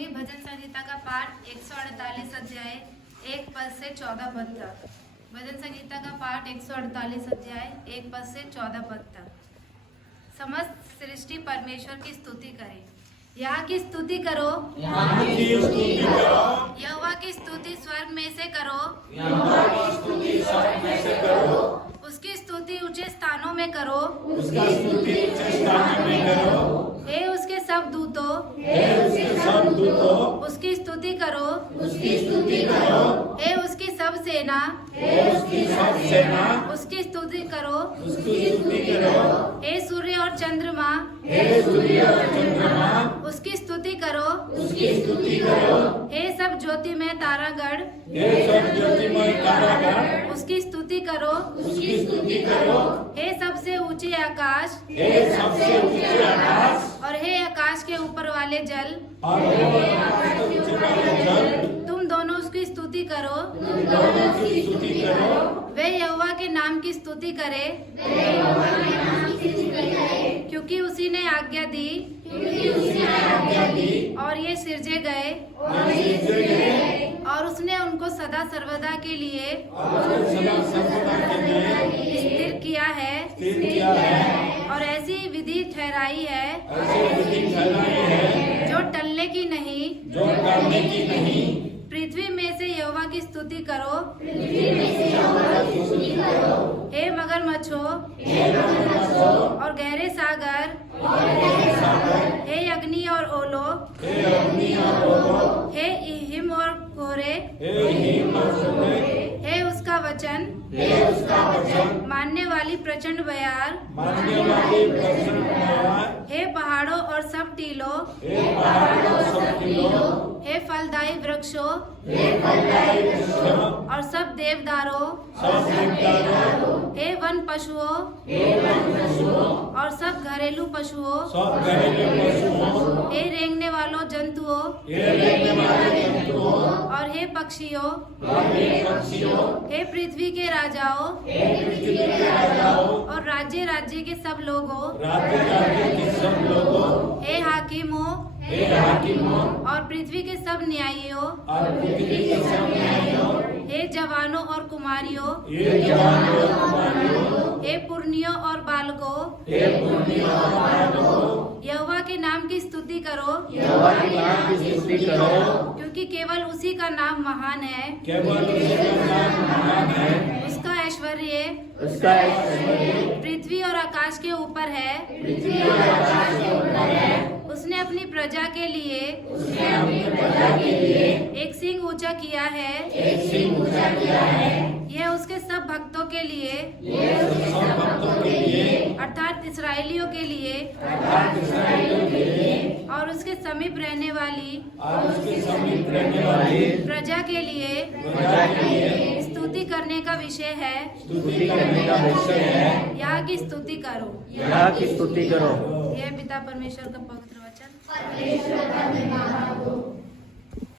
करूंगी भजन संहिता का पाठ 148 अध्याय 1 पद से 14 पद तक। भजन संहिता का पाठ 148 अध्याय 1 पद से 14 पद तक। समस्त सृष्टि परमेश्वर की स्तुति करे। यहाँ की स्तुति करो, यहोवा की स्तुति स्वर्ग में से करो, उसकी स्तुति ऊंचे स्थानों में करो, हे उसके सब दूतों, उसकी स्तुति करो, हे उसकी सब सेना, उसकी स्तुति करो, हे सूर्य और चंद्रमा, उसकी स्तुति करो, हे सब ज्योतिमय तारागण, उसकी स्तुति करो, हे सबसे ऊंचे आकाश, और हे आकाश के ऊपर वाले जल, तुम दोनों उसकी स्तुति करो। वे यहोवा के नाम की स्तुति करे, क्योंकि उसी ने आज्ञा दी और ये सिरजे गए, और उसने उनको सदा सर्वदा के लिए स्थिर किया है, और ऐसी विधि ठहराई है जो टलने की नहीं। पृथ्वी में से यहोवा की स्तुति करो, हे मगरमच्छों और गहरे सागर, हे अग्नि और ओलो, हे हिम और कोहरे, हे उसका वचन मानने वाली प्रचंड बयार, हे पहाड़ों और सब टीलों, हे फलदायी वृक्षों और सब देवदारों, हे वन पशुओं और सब घरेलू पशुओं, हे रेंगने वालों जंतुओं और हे पक्षियों, हे पृथ्वी के राजाओं और राज्य राज्य के सब लोगों, हे हाकिमों और पृथ्वी के सब न्यायियों, हे जवानों और कुमारियों, हे पुरनियों और बालकों, यहोवा के नाम की स्तुति करो, क्योंकि केवल उसी का नाम महान है। उसका ऐश्वर्य पृथ्वी और आकाश के ऊपर है। उसने अपनी प्रजा के लिए एक सिंह ऊंचा किया है। यह उसके सब भक्तों के लिए अर्थात इसराइलियों के लिए और उसके समीप रहने वाली प्रजा के लिए स्तुति करने का विषय है। यहाँ की स्तुति करो। यह पिता परमेश्वर का पवित्र वचन।